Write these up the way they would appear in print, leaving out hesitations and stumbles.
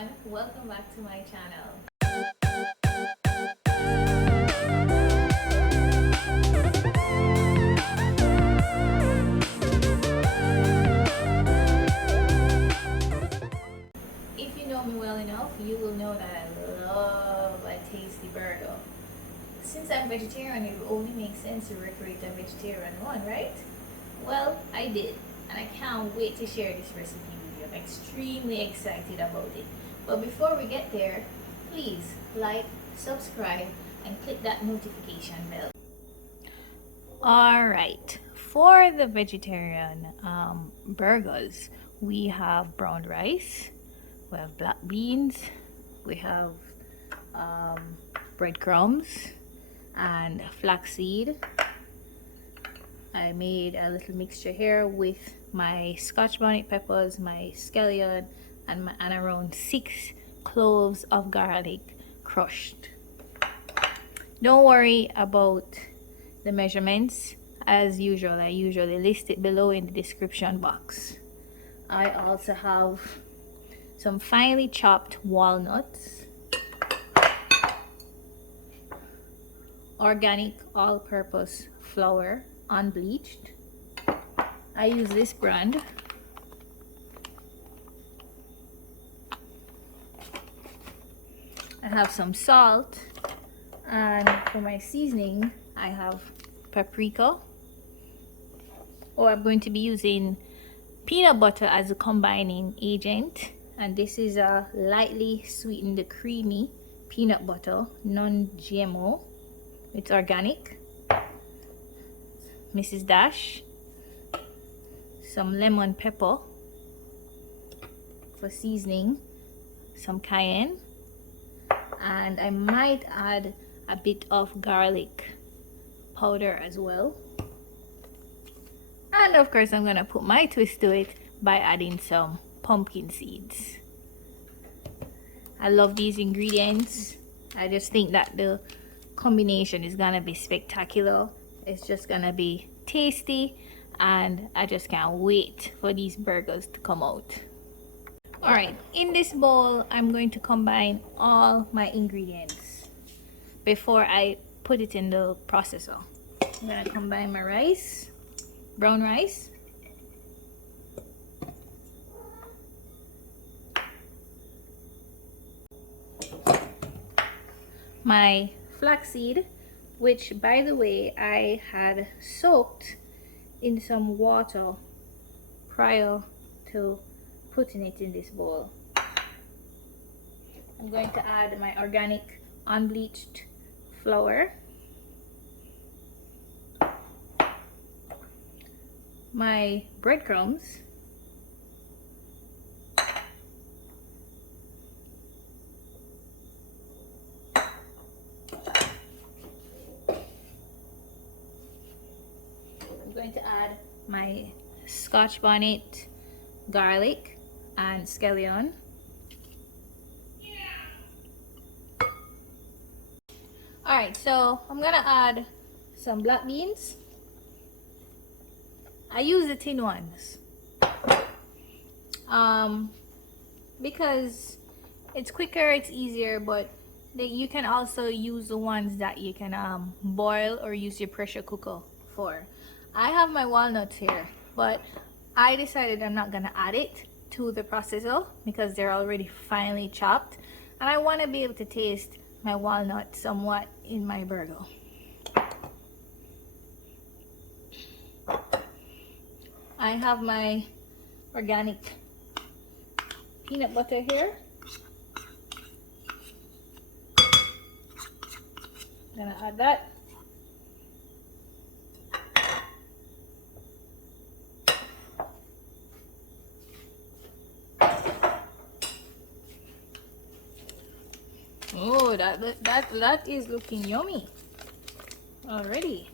everyone, welcome back to my channel. If you know me well enough, you will know that I love a tasty burger. Since I'm vegetarian, it would only make sense to recreate a vegetarian one, right? Well, I did, and I can't wait to share this recipe with you. I'm extremely excited about it. But before we get there, please like, subscribe, and click that notification bell. Alright, for the vegetarian burgers, we have brown rice, we have black beans, we have breadcrumbs, and flaxseed. I made a little mixture here with my scotch bonnet peppers, my scallion, and around 6 cloves of garlic crushed. Don't worry about the measurements. As usual, I usually list it below in the description box. I also have some finely chopped walnuts, organic all-purpose flour, unbleached. I use this brand. I have some salt, and for my seasoning I have paprika. I'm going to be using peanut butter as a combining agent, and this is a lightly sweetened creamy peanut butter, non-GMO. It's organic. Mrs. Dash. Some lemon pepper for seasoning, some cayenne, and I might add a bit of garlic powder as well. And of course I'm gonna put my twist to it by adding some pumpkin seeds. I love these ingredients. I just think that the combination is gonna be spectacular. It's just gonna be tasty, and I just can't wait for these burgers to come out. Alright, in this bowl I'm going to combine all my ingredients before I put it in the processor. I'm gonna combine my rice, brown rice, my flaxseed, which by the way I had soaked in some water prior to putting it in this bowl. I'm going to add my organic unbleached flour, my breadcrumbs, I'm going to add my scotch bonnet, garlic, and scallion. Alright, so I'm gonna add some black beans. I use the tin ones because it's quicker, it's easier, but you can also use the ones that you can boil or use your pressure cooker for. I have my walnuts here, but I decided I'm not gonna add it to the processor because they're already finely chopped, and I want to be able to taste my walnut somewhat in my burger. I have my organic peanut butter here. I'm gonna add that. Oh, that is looking yummy already.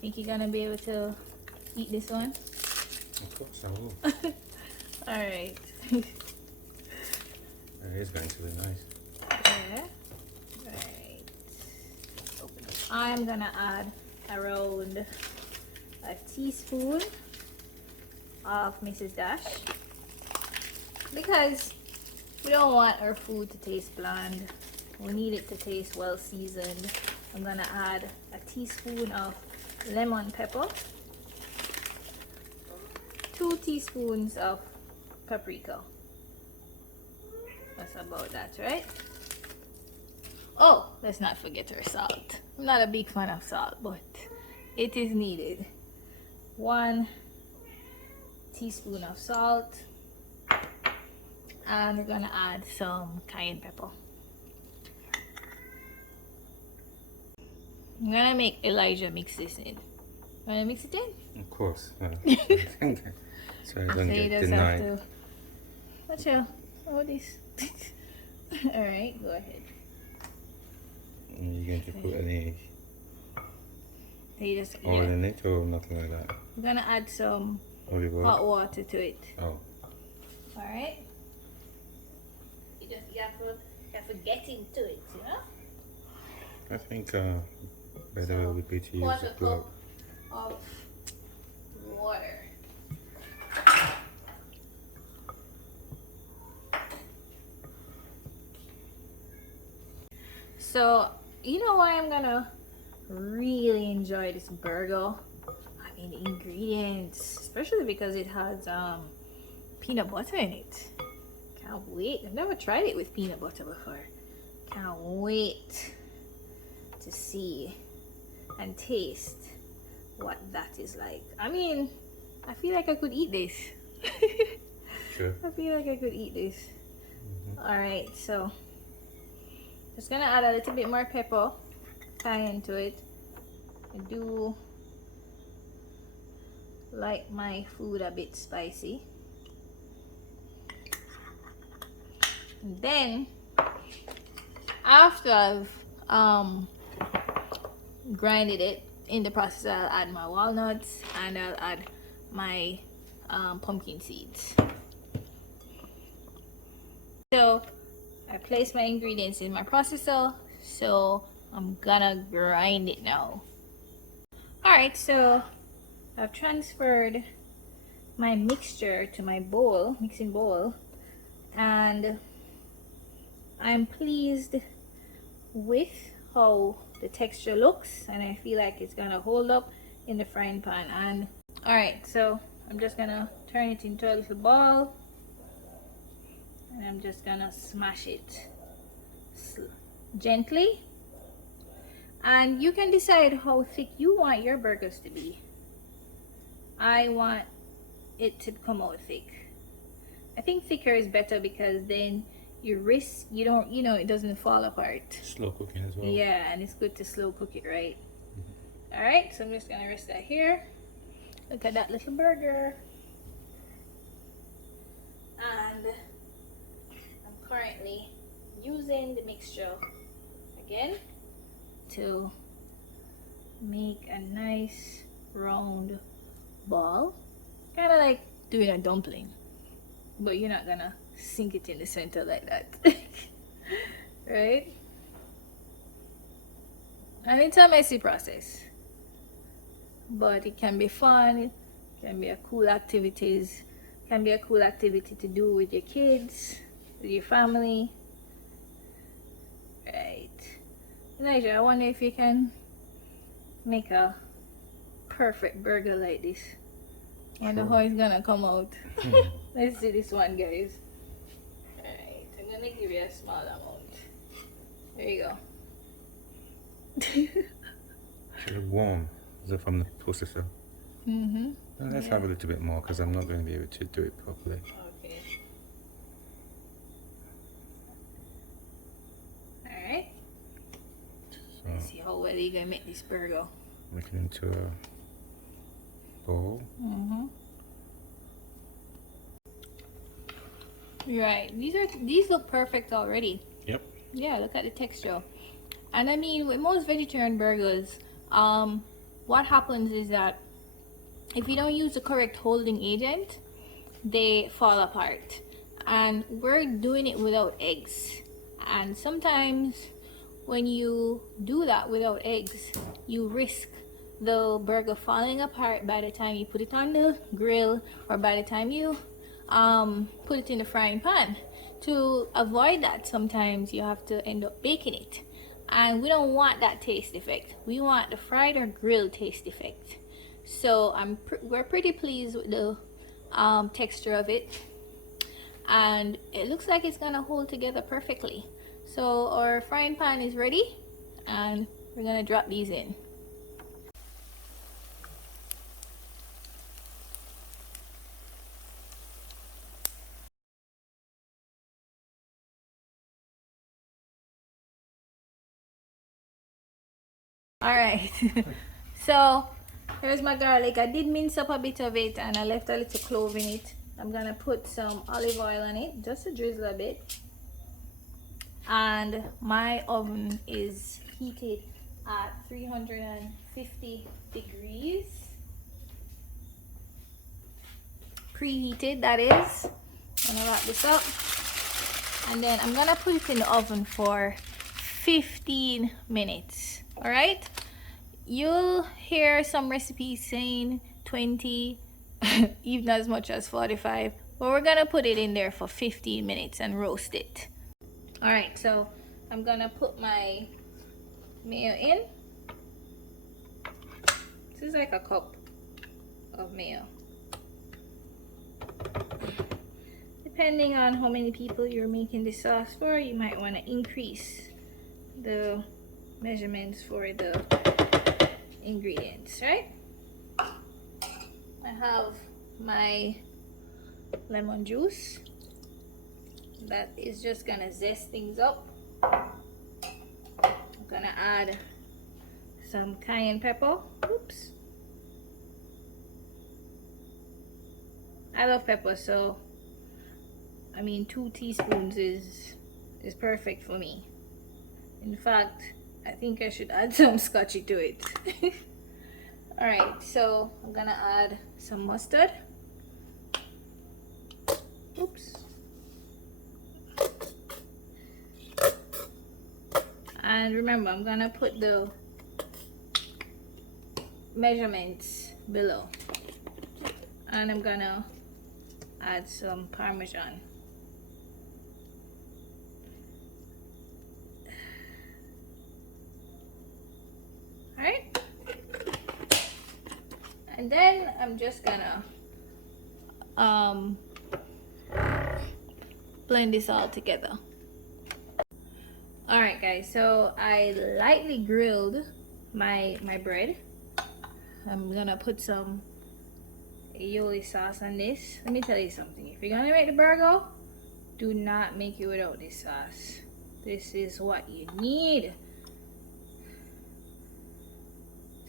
Think you're gonna be able to eat this one? Of course I will. Alright. It is going to be nice. Yeah. Right. I'm gonna add around a teaspoon of Mrs. Dash because we don't want our food to taste bland. We need it to taste well seasoned. I'm gonna add a teaspoon of lemon pepper, 2 teaspoons of paprika. That's about that, right? Oh, let's not forget our salt. I'm not a big fan of salt, but it is needed. 1 teaspoon of salt, and we're gonna add some cayenne pepper. I'm gonna make Elijah mix this in. Wanna mix it in? Of course. So I don't So you get just have denied. to. Watch out. Oh, this. Alright, go ahead. You're going to put any So you just, oil yeah. in it or nothing like that? I'm gonna add some Olive oil? hot water to it. Oh. Alright? You have to get into it, you know? I think better will be to use Quarter a glove. cup of water. So, you know why I'm gonna really enjoy this burger? I mean, the ingredients, especially because it has peanut butter in it. Can't wait. I've never tried it with peanut butter before. Can't wait to see and taste what that is like. I mean, I feel like I could eat this. Sure. I feel like I could eat this. Alright, so just gonna add a little bit more pepper, cayenne to it. I do like my food a bit spicy. And then after I've grinded it, in the process I'll add my walnuts and I'll add my pumpkin seeds. So I placed my ingredients in my processor, so I'm gonna grind it now. Alright, so I've transferred my mixture to my bowl, mixing bowl, and I'm pleased with how the texture looks, and I feel like it's gonna hold up in the frying pan. And alright, so I'm just gonna turn it into a little ball, and I'm just gonna smash it gently, and you can decide how thick you want your burgers to be. I want it to come out thick. I think thicker is better because then you risk, you don't, you know, it doesn't fall apart. Slow cooking as well. Yeah, and it's good to slow cook it, right? Alright, so I'm just gonna rest that here. Look at that little burger. And I'm currently using the mixture again to make a nice round ball. Kind of like doing a dumpling, but you're not gonna sink it in the center like that. Right? And it's a messy process, but it can be fun. It can be a cool activities. Can be a cool activity to do with your kids, with your family. Right. Elijah, I wonder if you can make a perfect burger like this. Wonder how it's gonna come out. Let's see this one, guys. Alright, I'm gonna give you a small amount. There you go. Should have warm. Is it from the processor? Mm-hmm. Let's have a little bit more because I'm not going to be able to do it properly. Okay. Alright. So Let's see how well you're gonna make this burger. make it into a bowl. Mm-hmm. Right. These look perfect already. Yep. Yeah, look at the texture. And I mean, with most vegetarian burgers, what happens is that if you don't use the correct holding agent, they fall apart. And we're doing it without eggs. And sometimes when you do that without eggs, you risk the burger falling apart by the time you put it on the grill, or by the time you put it in the frying pan. To avoid that, sometimes you have to end up baking it, and we don't want that taste effect. We want the fried or grilled taste effect. So we're pretty pleased with the texture of it, and it looks like it's gonna hold together perfectly. So our frying pan is ready, and we're gonna drop these in. All right. So here's my garlic. I did mince up a bit of it, and I left a little clove in it. I'm gonna put some olive oil on it, just to drizzle a bit. And my oven is heated at 350 degrees. Preheated, that is. I'm gonna wrap this up, and then I'm gonna put it in the oven for 15 minutes. All right, you'll hear some recipes saying 20, even as much as 45, but we're gonna put it in there for 15 minutes and roast it. All right, so I'm gonna put my mayo in. This is like a cup of mayo. Depending on how many people you're making the sauce for, you might want to increase the measurements for the ingredients, right? I have my lemon juice that is just gonna zest things up. I'm gonna add some cayenne pepper. Oops. I love pepper, so I mean 2 teaspoons is perfect for me. In fact, I think I should add some scotchy to it. All right, so I'm gonna add some mustard. Oops. And remember, I'm gonna put the measurements below, and I'm gonna add some parmesan. All right, and then I'm just gonna blend this all together. All right, guys, so I lightly grilled my bread. I'm gonna put some Aoli sauce on this. Let me tell you something. If you're gonna make the burger, do not make it without this sauce. This is what you need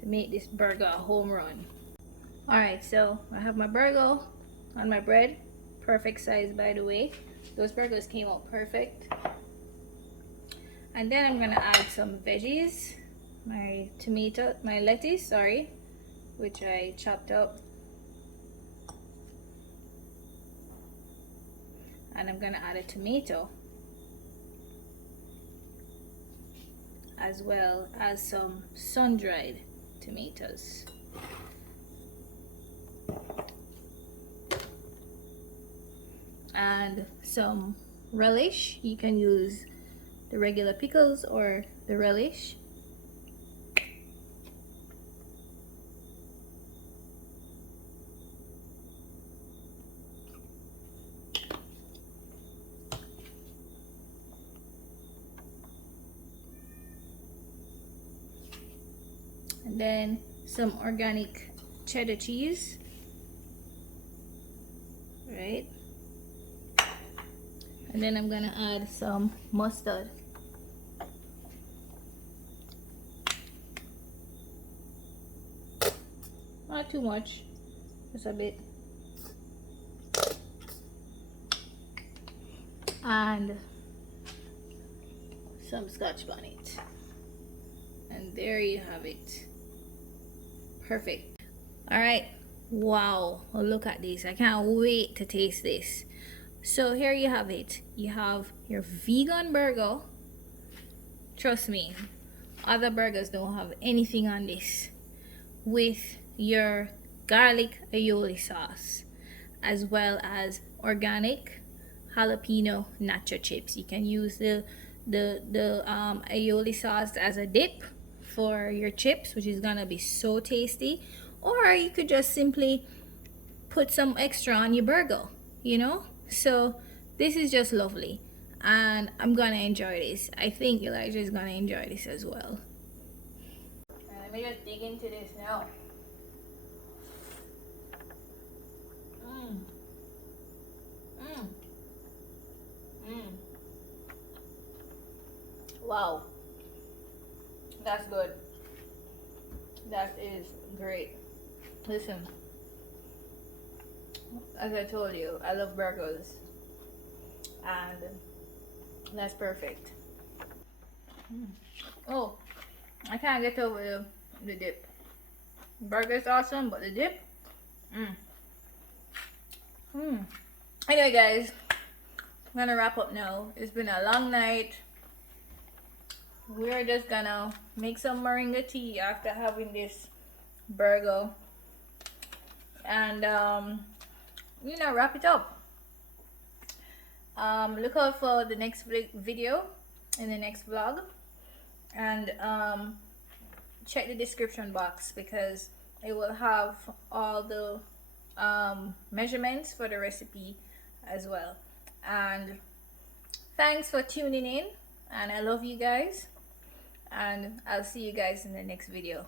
to make this burger a home run. All right, so I have my burger on my bread. Perfect size, by the way. Those burgers came out perfect. And then I'm gonna add some veggies. My lettuce, sorry, which I chopped up. And I'm gonna add a tomato, as well as some sun-dried tomatoes. And some relish. You can use the regular pickles or the relish. And then some organic cheddar cheese, right? And then I'm gonna add some mustard. Not too much, just a bit. And some Scotch bonnet. And there you have it. Perfect. All right. Wow. Well, look at this. I can't wait to taste this. So here you have it. You have your vegan burger. Trust me, other burgers don't have anything on this. with your garlic aioli sauce, as well as organic jalapeno nacho chips. You can use the aioli sauce as a dip for your chips, which is gonna be so tasty. Or you could just simply put some extra on your burger, you know. So this is just lovely, and I'm gonna enjoy this. I think Elijah is gonna enjoy this as well. Let me just dig into this now. Wow, that's good. That is great. Listen, as I told you, I love burgers, and that's perfect. Oh, I can't get over the dip. Burger's awesome, but the dip. Anyway, guys, I'm gonna wrap up now. It's been a long night. We're just gonna make some moringa tea after having this burger, and wrap it up. Look out for the next video in the next vlog, and check the description box because it will have all the measurements for the recipe as well. And thanks for tuning in, and I love you guys, and I'll see you guys in the next video.